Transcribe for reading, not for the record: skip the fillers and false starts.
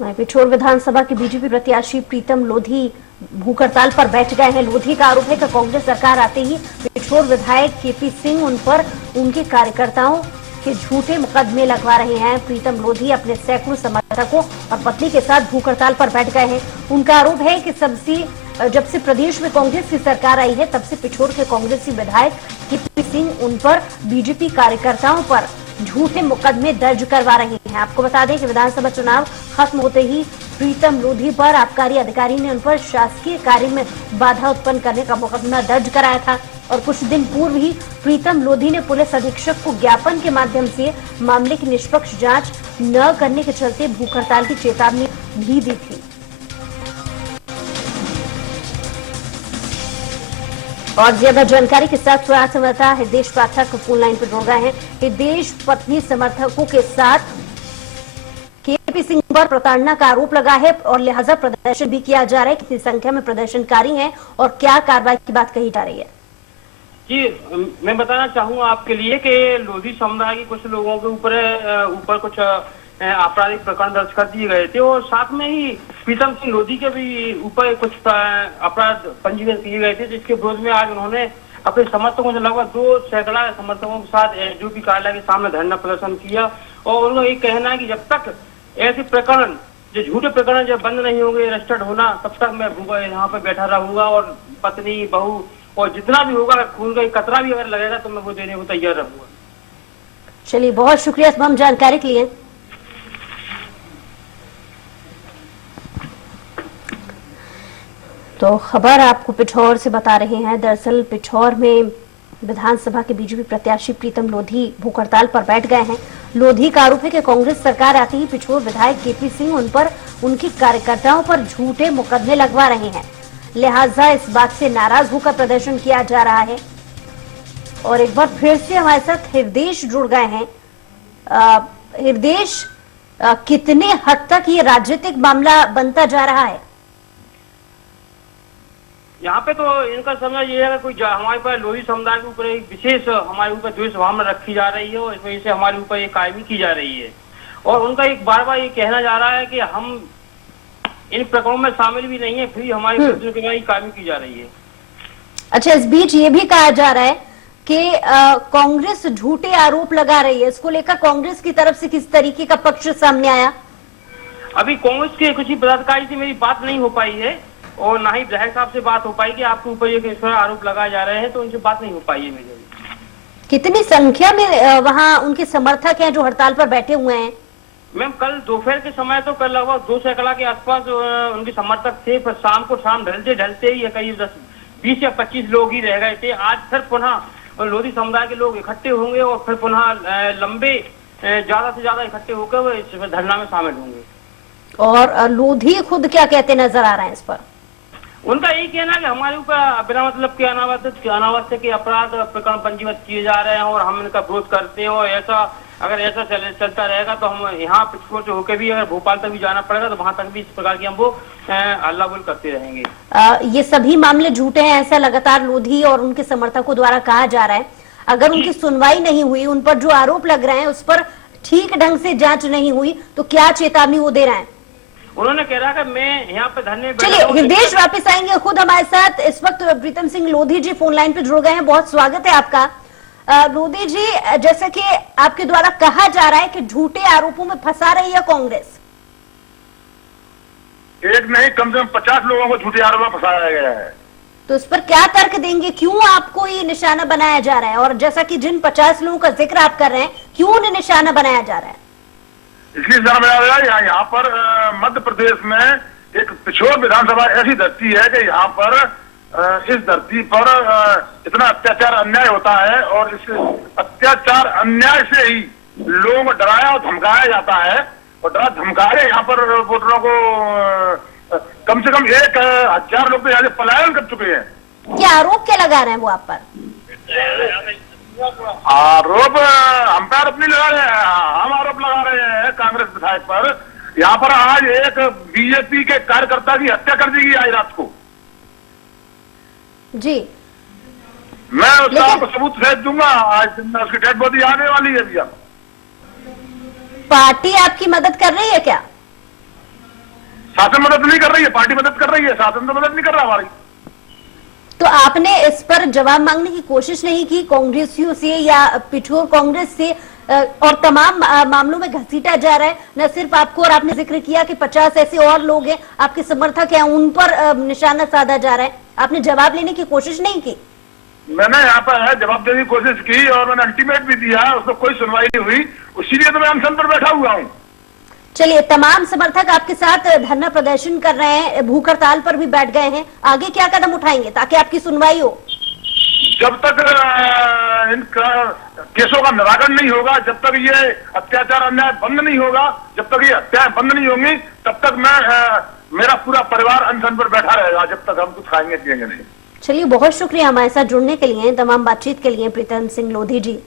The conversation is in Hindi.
वहीं पिछोर विधानसभा के बीजेपी प्रत्याशी प्रीतम लोधी भूख हड़ताल पर बैठ गए हैं। लोधी का आरोप है कि कांग्रेस सरकार आते ही पिछोर विधायक केपी सिंह उन पर उनके कार्यकर्ताओं के झूठे मुकदमे लगवा रहे हैं। प्रीतम लोधी अपने सैकड़ों समर्थकों और पत्नी के साथ भूख हड़ताल पर बैठ गए हैं। उनका आरोप है कि जब से प्रदेश में कांग्रेस की सरकार आई है तब से पिछोर के कांग्रेसी विधायक केपी सिंह उन पर बीजेपी कार्यकर्ताओं पर झूठे मुकदमे दर्ज करवा रहे हैं। आपको बता दें कि विधानसभा चुनाव खत्म होते ही प्रीतम लोधी पर आबकारी अधिकारी ने उन पर शासकीय कार्य में बाधा उत्पन्न करने का मुकदमा दर्ज कराया था और कुछ दिन पूर्व ही प्रीतम लोधी ने पुलिस अधीक्षक को ज्ञापन के माध्यम से मामले की निष्पक्ष जांच न करने के चलते भूख हड़ताल की चेतावनी भी दी थी। और ज्यादा जानकारी के साथ संवाददाता हृदेश पाठक फोन लाइन पर जुड़ गए हैं। हृदेश, पत्नी समर्थकों के साथ केपी सिंह पर प्रताड़ना का आरोप लगा है और लिहाजा प्रदर्शन भी किया जा रहा है। कितनी संख्या में प्रदर्शनकारी हैं और क्या कार्रवाई की बात कही जा रही है? जी, मैं बताना चाहूंगा आपके लिए कि लोधी समुदाय के कुछ लोगों के ऊपर कुछ आपराधिक प्रकरण दर्ज कर दिए गए थे और साथ में ही प्रीतम सिंह लोधी के भी ऊपर कुछ अपराध पंजीकृत किए गए थे, जिसके विरोध में आज उन्होंने अपने समर्थकों से लगभग 2 सैकड़ा समर्थकों के साथ एसडीओपी कार्यालय के सामने धरना प्रदर्शन किया। और उनका ये कहना है कि जब तक ऐसे प्रकरण, जो झूठे प्रकरण जब बंद नहीं होंगे, रजिस्टर्ड होना, तब तक मैं यहाँ पे बैठा रहूंगा और पत्नी, बहू और जितना भी होगा, खून का कतरा भी अगर लगेगा तो मैं वो देने को तैयार रहूंगा। चलिए, बहुत शुक्रिया तमाम जानकारी के लिए। तो खबर आपको पिछोर से बता रहे हैं। दरअसल पिछोर में विधानसभा के बीजेपी प्रत्याशी प्रीतम लोधी भूख हड़ताल पर बैठ गए हैं। लोधी का आरोप है कि कांग्रेस सरकार आते ही पिछोर विधायक केपी सिंह उन पर उनके कार्यकर्ताओं पर झूठे मुकदमे लगवा रहे हैं, लिहाजा इस बात से नाराज होकर प्रदर्शन किया जा रहा है। और एक बार फिर से हमारे साथ हृदेश जुड़ गए हैं। हृदेश, कितने हद तक ये राजनीतिक मामला बनता जा रहा है? यहाँ पे तो इनका समझ ये है कि कोई हमारे पास लोधी समुदाय के ऊपर एक विशेष हमारे ऊपर द्वेष भावना रखी जा रही है और इस वजह से हमारे ऊपर ये कायमी की जा रही है। और उनका एक बार बार ये कहना जा रहा है कि हम इन प्रकरणों में शामिल भी नहीं है, फिर हमारी कायमी की जा रही है। अच्छा, इस बीच ये भी कहा जा रहा है कि कांग्रेस झूठे आरोप लगा रही है। इसको लेकर कांग्रेस की तरफ से किस तरीके का पक्ष सामने आया? अभी कांग्रेस के कुछ पदाधिकारी से मेरी बात नहीं हो पाई है और ना ही विधायक साहब से बात हो पाई कि आपके ऊपर ये आरोप लगाए जा रहे हैं, तो उनसे बात नहीं हो पाई है मेरी। कितनी संख्या में वहाँ उनके समर्थक हैं जो हड़ताल पर बैठे हुए हैं? मैम, कल दोपहर के समय तो कल लगभग 2 सैकड़ा के आसपास उनके समर्थक थे, फिर शाम ढलते ही करीब 20 या 25 लोग ही रह गए थे। आज फिर पुनः लोधी समुदाय के लोग इकट्ठे होंगे और फिर पुनः लंबे ज्यादा से ज्यादा इकट्ठे होकर वो इस धरना में शामिल होंगे। और लोधी खुद क्या कहते नजर आ रहे हैं इस पर? उनका यही कहना है कि हमारे ऊपर बिना मतलब के अनावश्यक अपराध प्रकरण पंजीबद्ध किए जा रहे हैं और हम इनका विरोध करते हैं। और अगर ऐसा चलता रहेगा तो हम यहाँ पिछोर से होकर भी अगर भोपाल तक भी जाना पड़ेगा तो वहां तक भी इस प्रकार की हम वो हल्ला बोल करते रहेंगे। ये सभी मामले झूठे हैं, ऐसा लगातार लोधी और उनके समर्थकों द्वारा कहा जा रहा है। अगर उनकी सुनवाई नहीं हुई, उन पर जो आरोप लग रहे हैं उस पर ठीक ढंग से जांच नहीं हुई, तो क्या चेतावनी वो दे रहे हैं? उन्होंने कह रहा कि मैं यहाँ पे धरने। चलिए, हृदेश वापस आएंगे खुद हमारे साथ। इस वक्त प्रीतम सिंह लोधी जी फोन लाइन पे जुड़ गए हैं। बहुत स्वागत है आपका। लोधी जी, जैसा कि आपके द्वारा कहा जा रहा है कि झूठे आरोपों में फंसा रही है कांग्रेस। एक नहीं, कम से कम 50 लोगों को झूठे आरोप में फंसाया गया है। तो इस पर क्या तर्क देंगे? क्यों आपको ये निशाना बनाया जा रहा है? और जैसा कि जिन 50 लोगों का जिक्र आप कर रहे हैं, क्यों उन्हें निशाना बनाया जा रहा है? इसलिए यहाँ पर मध्य प्रदेश में एक पिछोर विधानसभा ऐसी धरती है कि यहाँ पर इस धरती पर इतना अत्याचार अन्याय होता है और इस अत्याचार अन्याय से ही लोगों को डराया और धमकाया जाता है। और डरा धमकाए यहाँ पर वोटरों को कम से कम 1000 लोग तो यहाँ से पलायन कर चुके हैं। क्या आरोप क्या लगा रहे हैं वो आप पर? आरोप हम पर अपनी लगा रहे हैं, हम आरोप लगा रहे हैं कांग्रेस विधायक पर। यहाँ पर आज एक बीजेपी के कार्यकर्ता की हत्या कर दी गई आज रात को। जी, मैं उसका आपको सबूत भेज दूंगा। आज उसकी डेड बॉडी आने वाली है भैया। पार्टी आपकी मदद कर रही है क्या? शासन मदद नहीं कर रही है, पार्टी मदद कर रही है, शासन तो मदद नहीं कर रहा हमारी। तो आपने इस पर जवाब मांगने की कोशिश नहीं की कांग्रेसियों से या पिछोर कांग्रेस से? और तमाम मामलों में घसीटा जा रहा है, न सिर्फ आपको, और आपने जिक्र किया कि 50 ऐसे और लोग हैं आपके समर्थक हैं, उन पर निशाना साधा जा रहा है। आपने जवाब लेने की कोशिश नहीं की? मैंने यहाँ पर जवाब देने की कोशिश की और मैंने अल्टीमेट भी दिया, उसमें कोई सुनवाई नहीं हुई, इसीलिए तो मैं अनशन पर बैठा हुआ हूँ। चलिए, तमाम समर्थक आपके साथ धरना प्रदर्शन कर रहे हैं, भूख हड़ताल पर भी बैठ गए हैं, आगे क्या कदम उठाएंगे ताकि आपकी सुनवाई हो? जब तक इन केसों का निराकरण नहीं होगा, जब तक ये अत्याचार अन्याय बंद नहीं होगा, जब तक ये हत्याएं बंद नहीं होंगी, तब तक मेरा पूरा परिवार अनशन पर बैठा रहेगा, जब तक हम कुछ खाएंगे पिएंगे नहीं। चलिए, बहुत शुक्रिया हमारे साथ जुड़ने के लिए, तमाम बातचीत के लिए प्रीतम सिंह लोधी जी।